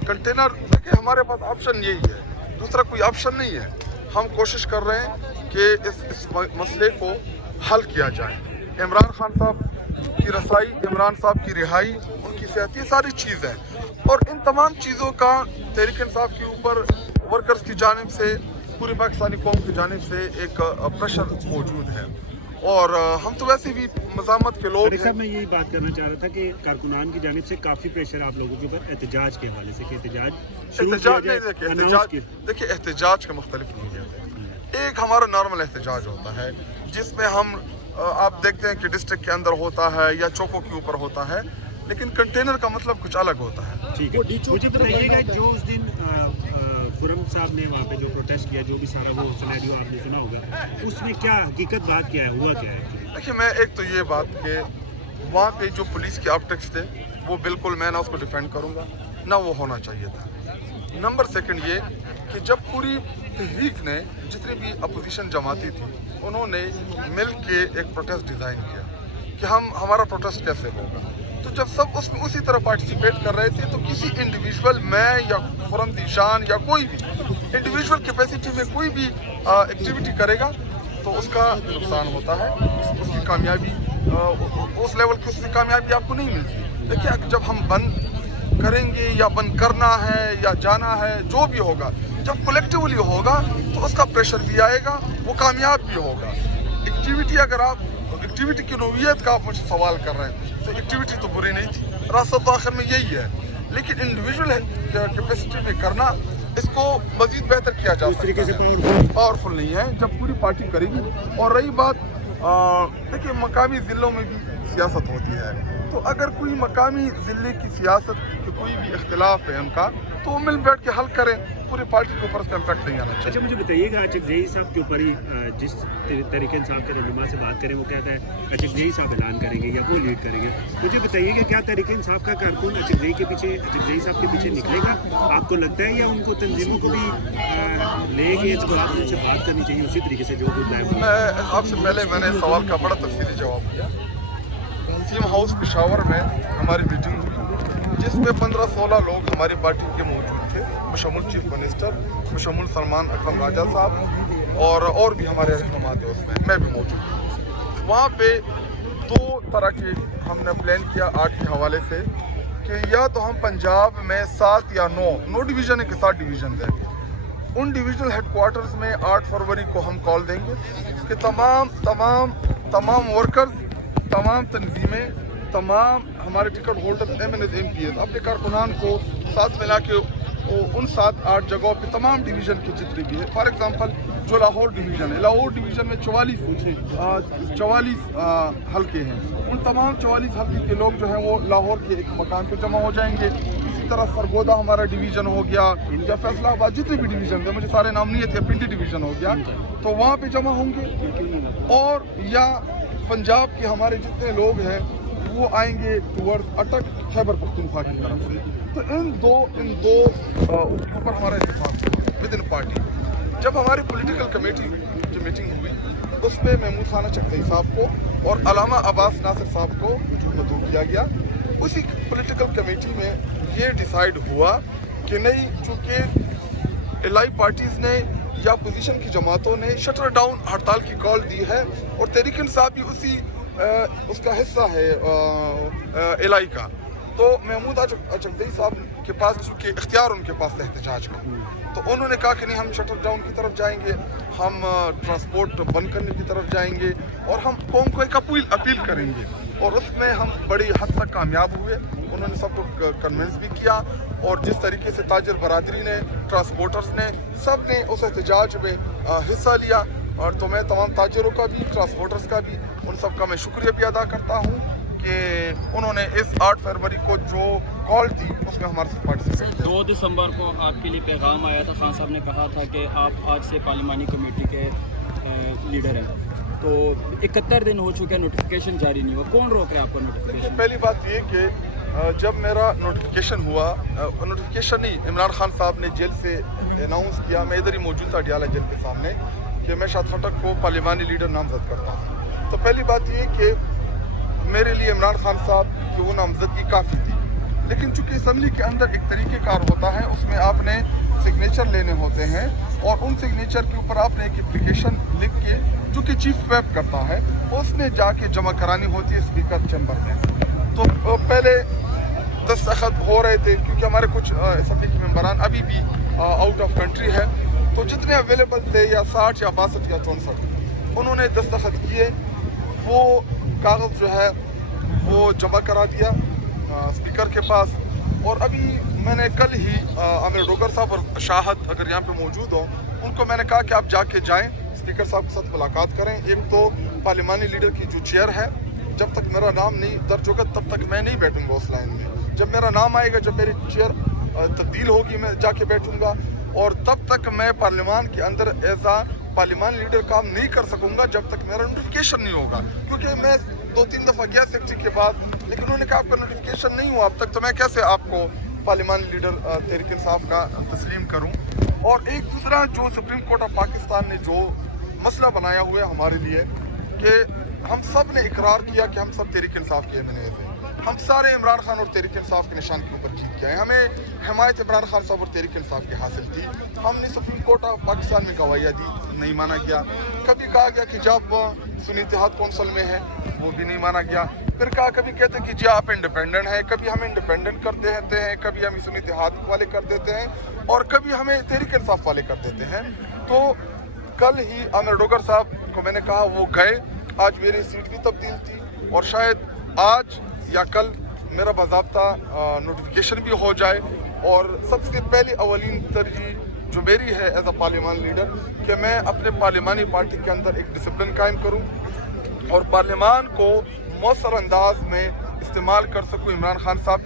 Container देखिए हमारे पास option यही है, दूसरा कोई ऑप्शन नहीं है। हम कोशिश कर रहे हैं कि इस मसले को हल किया जाए। इमरान खान साहब की रसाई, इमरान साहब की रिहाई, उनकी सेहत, ये सारी चीज़ है और इन तमाम चीज़ों का तहरीक इंसाफ के ऊपर वर्कर्स की जानिब से, पूरी पाकिस्तानी कौम की जानिब से एक प्रेशर मौजूद है और हम तो वैसे भी मज़ामत के लोग हैं। मैं यही बात करना चाह रहा था कि कारकुनान की जानिब से काफ़ी प्रेशर आप लोगों के ऊपर एहतजाज के हवाले से कि एहतजाज नहीं, देखिए एहतजाज का मुख्तलिफ नहीं है। एक हमारा नॉर्मल एहतजाज होता है जिसमें हम आप देखते हैं कि डिस्ट्रिक्ट के अंदर होता है या चौकों के ऊपर होता है, लेकिन कंटेनर का मतलब कुछ अलग होता है। ठीक है, मुझे बताइएगा जो उस दिन खुरम साहब ने वहाँ पे जो प्रोटेस्ट किया, जो भी सारा वो सिनेरियो आपने सुना होगा, उसमें क्या हकीकत बात क्या है, हुआ क्या है? देखिए मैं एक तो ये बात कि वहाँ पे जो पुलिस के ऑप्टिक्स थे वो बिल्कुल मैं ना उसको डिफेंड करूँगा ना वो होना चाहिए था। नंबर सेकंड ये कि जब पूरी तहरीक ने जितनी भी अपोजिशन जमाती थी उन्होंने मिल के एक प्रोटेस्ट डिज़ाइन किया कि हमारा प्रोटेस्ट कैसे होगा, तो जब सब उसमें उसी तरह पार्टिसिपेट कर रहे थे तो किसी इंडिविजुअल, मैं या खुरम ज़ीशान या कोई भी इंडिविजुअल कैपेसिटी में कोई भी एक्टिविटी करेगा तो उसका नुकसान होता है, उसकी कामयाबी उस लेवल की उसकी कामयाबी आपको नहीं मिलती। देखिए जब हम बंद करेंगे या बंद करना है या जाना है, जो भी होगा, जब कलेक्टिवली होगा तो उसका प्रेशर भी आएगा, वो कामयाब भी होगा। एक्टिविटी की नोवियत का आप मुझसे सवाल कर रहे हैं तो एक्टिविटी तो बुरी नहीं थी, रास्ता तो आखिर में यही है, लेकिन इंडिविजुअल कैपेसिटी में करना इसको मजीद बेहतर किया जा सकता है। पावरफुल नहीं है जब पूरी पार्टी करेगी। और रही बात देखिए मकामी ज़िलों में भी सियासत होती है, तो अगर कोई मकामी ज़िले की सियासत के कोई भी इख्तिलाफ है उनका तो वो मिल बैठ के हल करें, पूरी पार्टी के ऊपर उसका इम्पैक्ट नहीं आना चाहिए। अच्छा मुझे बताइएगा अचकज़ई साहब के ऊपर ही जिस तरीके साहब के रहनुमा से बात करें वो कहता है अचकज़ई साहब ऐलान करेंगे या वो लीड करेंगे, मुझे बताइएगा क्या तरीके साहब का कारकुन अचकज़ई साहब के पीछे निकलेगा? आपको लगता है या उनको तंजीमों को भी लेके तो आप उनसे बात करनी चाहिए उसी तरीके से जो कुछ है? मैं आपसे पहले मैंने सवाल का बड़ा तफसीली जवाब दिया। सीम हाउस पेशावर में हमारी मीटिंग हुई जिसमें 15-16 लोग हमारी पार्टी के मौजूद थे, बशमुल चीफ मिनिस्टर, बशमुल सलमान अकरम राजा साहब और भी हमारे रहनुमा थे, उसमें मैं भी मौजूद हूँ। वहाँ पे दो तरह के हमने प्लान किया आर्ट के हवाले से कि या तो हम पंजाब में 7 या 9 डिवीज़न के 7 डिवीज़न देंगे, उन डिविजनल हेडक्वार्टर्स में 8 फरवरी को हम कॉल देंगे कि तमाम वर्कर्स, तमाम तंजीमें, तमाम हमारे टिकट होल्डर MNS अपने कारकुनान को साथ मिला के उन 7-8 जगहों पे तमाम डिवीज़न के जितने भी है, फॉर एग्जांपल जो लाहौर डिवीज़न है, लाहौर डिवीज़न में 44 हल्के हैं, उन तमाम 44 हल्के के लोग जो हैं वो लाहौर के एक मकान पे जमा हो जाएंगे। इसी तरह सरगोदा हमारा डिवीज़न हो गया या फैसलाबाद, जितने भी डिवीज़न थे, मुझे सारे नाम नहीं है, पिंडी डिवीज़न हो गया, तो वहाँ पे जमा होंगे। और या पंजाब के हमारे जितने लोग हैं वो आएंगे टूवर्ड्स अटक खैबर पख्तूनख्वा की तरफ से, तो इन दो उसके ऊपर हमारा इत्तेफाक विद इन पार्टी। जब हमारी पॉलिटिकल कमेटी की मीटिंग हुई उसमें महमूद खान अचकज़ई साहब को और अलामा अब्बास नासिर साहब को मदऊ किया गया। उसी पॉलिटिकल कमेटी में ये डिसाइड हुआ कि नहीं, चूँकि एलाई पार्टीज़ ने या अपोजिशन की जमातों ने शटर डाउन हड़ताल की कॉल दी है और तहरीक इंसाफ भी उसका हिस्सा है एलाई का, तो महमूद अचकज़ई साहब के पास चूँकि इख्तियार उनके पास एहतजाज का, तो उन्होंने कहा कि नहीं, हम शटर डाउन की तरफ जाएंगे, हम ट्रांसपोर्ट बंद करने की तरफ जाएंगे और हम कौम को एक अपील करेंगे। और उसमें हम बड़ी हद तक कामयाब हुए, उन्होंने सबको कन्विंस भी किया और जिस तरीके से ताजर बरादरी ने, ट्रांसपोर्टर्स ने, सब ने उस एहतजाज में हिस्सा लिया। और तो मैं तमाम ताजरों का भी, ट्रांसपोर्टर्स का भी, उन सब का मैं शुक्रिया भी अदा करता हूँ कि उन्होंने इस 8 फरवरी को जो कॉल थी उसमें हमारे साथ पार्टिसिपेट किया। 2 दिसंबर को आपके लिए पैगाम आया था, खान साहब ने कहा था कि आप आज से पार्लिमानी कमेटी के लीडर हैं, तो 71 दिन हो चुके हैं, नोटिफिकेशन जारी नहीं हुआ, कौन रोक रहा है आपका नोटिफिकेशन? पहली बात ये कि जब मेरा नोटिफिकेशन हुआ, नोटिफिकेशन नहीं, इमरान खान साहब ने जेल से अनाउंस किया, मैं इधर ही मौजूद था अडियाला जेल के सामने, कि मैं शाद खटक को पार्लिमानी लीडर नामजद करता हूँ। तो पहली बात ये कि मेरे लिए इमरान खान साहब की वो नामजदगी काफ़ी थी, लेकिन चूंकि असम्बली के अंदर एक तरीक़ेकार होता है, उसमें आपने सिग्नेचर लेने होते हैं और उन सिग्नेचर के ऊपर आपने एक एप्लीकेशन लिख के जो कि चीफ व्हिप करता है उसने जाके जमा करानी होती है स्पीकर चैम्बर में। तो पहले दस्तखत हो रहे थे क्योंकि हमारे कुछ असम्बली के मेंबरान अभी भी आउट ऑफ कंट्री है, तो जितने अवेलेबल थे या 60 या 62 या 64 उन्होंने दस्तखत किए, वो कागज़ जो है वो जमा करा दिया स्पीकर के पास। और अभी मैंने कल ही आमिर डोगर साहब और शाहद अगर यहाँ पे मौजूद हो, उनको मैंने कहा कि आप जाके जाएं स्पीकर साहब के साथ मुलाकात करें। एक तो पार्लिमानी लीडर की जो चेयर है, जब तक मेरा नाम नहीं दर्ज होगा तब तक मैं नहीं बैठूंगा उस लाइन में। जब मेरा नाम आएगा, जब मेरी चेयर तब्दील होगी, मैं जाके बैठूंगा। और तब तक मैं पार्लियामान के अंदर एज आ पार्लियामानी लीडर काम नहीं कर सकूंगा जब तक मेरा नोटिफिकेशन नहीं होगा, क्योंकि मैं 2-3 दफ़ा गया सेक्रेटरी के बाद, लेकिन उन्होंने कहा आपका नोटिफिकेशन नहीं हुआ अब तक, तो मैं कैसे आपको पार्लियामानी लीडर तहरीक इंसाफ का तस्लीम करूं। और एक दूसरा जो सुप्रीम कोर्ट ऑफ पाकिस्तान ने जो मसला बनाया हुआ है हमारे लिए कि हम सब ने इकरार किया कि हम सब तहरीक इंसाफ के एमएनए हैं, हम सारे इमरान खान और तहरीक इंसाफ के निशान के ऊपर जीत गए। हमें हिमायत इमरान खान साहब और तहरीक इंसाफ की हासिल थी। हमने सुप्रीम कोर्ट ऑफ पाकिस्तान में गवाहियाँ दी, नहीं माना गया। कभी कहा गया कि जब सुन्नी इत्तेहाद कौंसिल में है, वो भी नहीं माना गया। फिर कहा कभी कहते कि जी आप इंडिपेंडेंट हैं, कभी हमें इंडिपेंडेंट कर देते हैं, कभी हम सुन्नी इत्तेहाद वाले कर देते हैं और कभी हमें तहरीक इंसाफ वाले कर देते हैं। तो कल ही आमिर डोगर साहब को मैंने कहा, वो गए, आज मेरी सीट भी तब्दील थी और शायद आज या कल मेरा बाज़ाब्ता नोटिफिकेशन भी हो जाए। और सबसे पहली अवलीन तरजीह जो मेरी है एज अ पार्लियामान लीडर कि मैं अपने पार्लियामानी पार्टी के अंदर एक डिसिप्लिन कायम करूं और पार्लियामान को मौसर अंदाज में इस्तेमाल कर सकूं इमरान खान साहब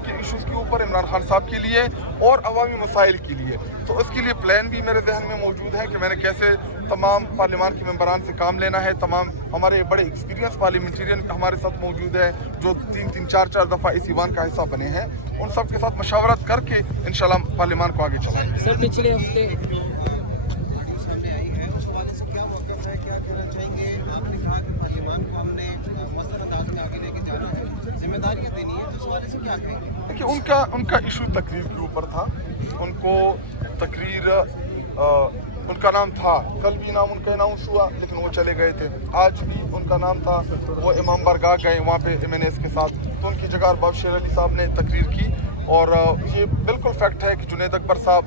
के इशूज़ के ऊपर, इमरान खान साहब के लिए और अवामी मसाइल के लिए। तो उसके लिए प्लान भी मेरे जहन में मौजूद है कि मैंने कैसे तमाम पार्लियामान के मेंबरान से काम लेना है। तमाम हमारे बड़े एक्सपीरियंस पार्लियामेंटेरियन हमारे साथ मौजूद है जो 3-3, 4-4 दफ़ा इस ईवान का हिस्सा बने हैं, उन सब के साथ मशावरत करके इंशाल्लाह पार्लियामान को आगे चलाएंगे। सर पिछले हफ्ते देखिए उनका इशू तकरीर के ऊपर था, उनको तकरीर उनका नाम था, कल भी नाम उनका अनाउंस हुआ लेकिन वो चले गए थे। आज भी उनका नाम था, वो इमाम बारगाह गए वहाँ पे एमएनएस के साथ, तो उनकी जगह अरबाब शेर अली साहब ने तकरीर की। और ये बिल्कुल फैक्ट है कि जुनैद अकबर साहब,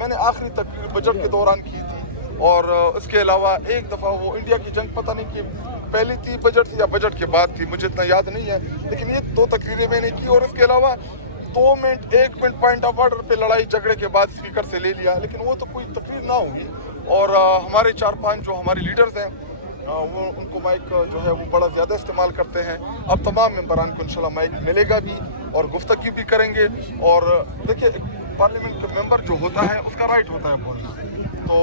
मैंने आखिरी तकरीर बजट के दौरान की थी और उसके अलावा एक दफ़ा वो इंडिया की जंग पता नहीं कि पहली थी बजट से या बजट के बाद थी, मुझे इतना याद नहीं है, लेकिन ये 2 तकरीरें मैंने की। और उसके अलावा 2 minute 1 minute point of order पे लड़ाई झगड़े के बाद स्पीकर से ले लिया, लेकिन वो तो कोई तकरीर ना हुई। और हमारे 4-5 जो हमारे लीडर्स हैं वो उनको माइक जो है वो बड़ा ज़्यादा इस्तेमाल करते हैं। अब तमाम मेंबरान को इंशाल्लाह माइक मिलेगा भी और गुफ्तगी भी करेंगे। और देखिए पार्लियामेंट का मेंबर जो होता है उसका राइट होता है बोलना, तो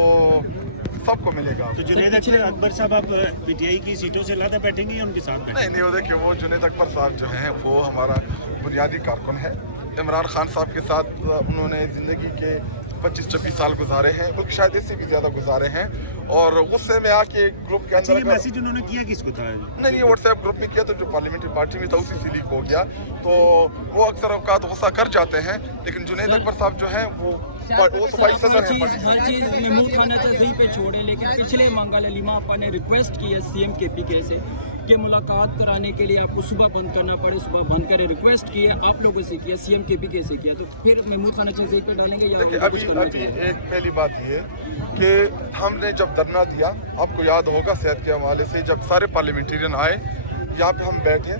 सबको मिलेगा। तो जुनैद अकबर साहब आप पीटीआई की सीटों से ज़्यादा बैठेंगे या उनके साथ बैठेंगे? नहीं, वो देखिए वो जुनैद अकबर साहब जो हैं वो हमारा बुनियादी कारकुन है। इमरान खान साहब के साथ उन्होंने ज़िंदगी के 25-26 साल गुजारे हैं, बल्कि शायद इससे भी ज़्यादा गुजारे हैं। और गुस्से में आके ग्रुप के अंदर मैसेज उन्होंने किया किसको था? नहीं, व्हाट्सएप ग्रुप में किया तो जो पार्लियामेंट्री पार्टी में था उसी से लीक हो गया। तो वो अक्सर अवकात गुस्सा कर जाते हैं, लेकिन जुनैद अकबर साहब जो हैं वो सूबाई सदर हैं। हर चीज़ महमूद खान सही पे छोड़े, लेकिन पिछले मंगल अलीमा आपा ने रिक्वेस्ट की है सीएम KPK से कि मुलाकात कराने के लिए आपको सुबह बंद करना पड़े, सुबह बंद करें, रिक्वेस्ट की है, आप लोगों से किया, सीएम KPK से किया, तो फिर महमूद खान सही पे डालेंगे या अभी एक पहली बात ये कि हमने जब धरना दिया, आपको याद होगा सेहत के हवाले से, जब सारे पार्लियामेंटेरियन आए यहाँ पे हम बैठे,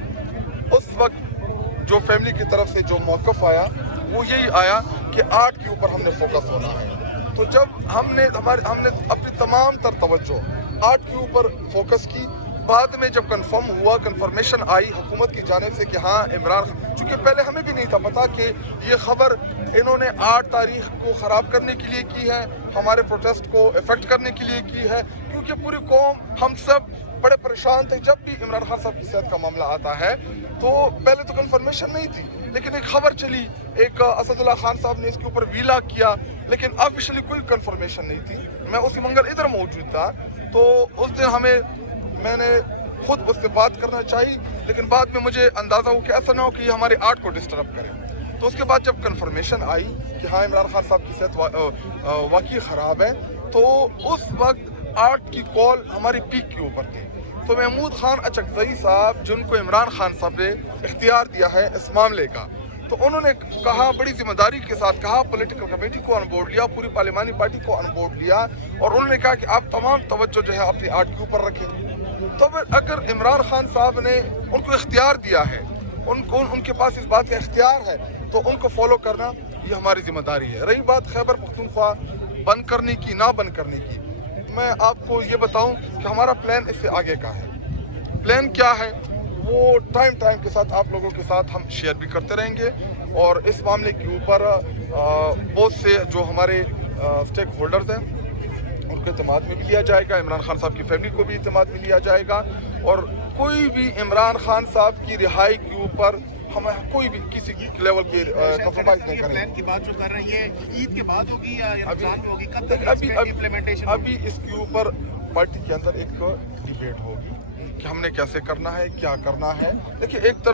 उस वक्त जो फैमिली की तरफ से जो मौक़िफ़ आया वो यही आया कि आर्ट के ऊपर हमने फोकस होना है। तो जब हमने अपनी तमाम तर तवज्जो आर्ट के ऊपर फोकस की, बाद में जब कंफर्मेशन आई हुकूमत की जानिब से कि हाँ इमरान, चूँकि पहले हमें भी नहीं था पता कि ये खबर इन्होंने 8 तारीख को ख़राब करने के लिए की है, हमारे प्रोटेस्ट को इफेक्ट करने के लिए की है, क्योंकि पूरी कौम हम सब बड़े परेशान थे। जब भी इमरान खान साहब की सेहत का मामला आता है तो पहले तो कंफर्मेशन नहीं थी, लेकिन एक खबर चली, एक असदुल्ला खान साहब ने इसके ऊपर वीला किया, लेकिन ऑफिशियली कोई कंफर्मेशन नहीं थी। मैं उसी मंगल इधर मौजूद था, तो उस दिन मैंने खुद उससे बात करना चाहिए, लेकिन बाद में मुझे अंदाज़ा हो कि ऐसा ना हो कि ये हमारे आर्ट को डिस्टर्ब करे। तो उसके बाद जब कन्फर्मेशन आई कि हाँ इमरान खान साहब की सेहत वाकई ख़राब है, तो उस वक्त आर्ट की कॉल हमारी पीक के ऊपर थी। तो महमूद खान अचकज़ई साहब, जिनको इमरान खान साहब ने इख्तियार दिया है इस मामले का, तो उन्होंने कहा, बड़ी जिम्मेदारी के साथ कहा, पॉलिटिकल कमेटी को ऑन बोर्ड लिया, पूरी पार्लिमानी पार्टी को ऑन बोर्ड लिया, और उन्होंने कहा कि आप तमाम तवज्जो जो है अपनी आर्ट के ऊपर रखें। तो अगर इमरान खान साहब ने उनको इख्तियार दिया है, उनके पास इस बात का इख्तियार है, तो उनको फॉलो करना ये हमारी जिम्मेदारी है। रही बात खैबर पख्तूनख्वा बंद करने की, ना बंद करने की, मैं आपको ये बताऊं कि हमारा प्लान इससे आगे का है। प्लान क्या है वो टाइम के साथ आप लोगों के साथ हम शेयर भी करते रहेंगे, और इस मामले के ऊपर बहुत से जो हमारे स्टेक होल्डर्स हैं उनको इत्मीनान में भी लिया जाएगा, इमरान खान साहब की फैमिली को भी इत्मीनान में लिया जाएगा, और कोई भी इमरान खान साहब की रिहाई के ऊपर हम कोई भी किसी लेवल की कॉम्प्रोमाइज नहीं करेंगे। प्लान की बात जो कर रहे हैं ईद के बाद होगी या रमजान में होगी, कब तक इम्प्लीमेंटेशन? अभी इसके ऊपर पार्टी के अंदर एक डिबेट होगी कि हमने कैसे करना है, क्या करना है। देखिए, एक तरफ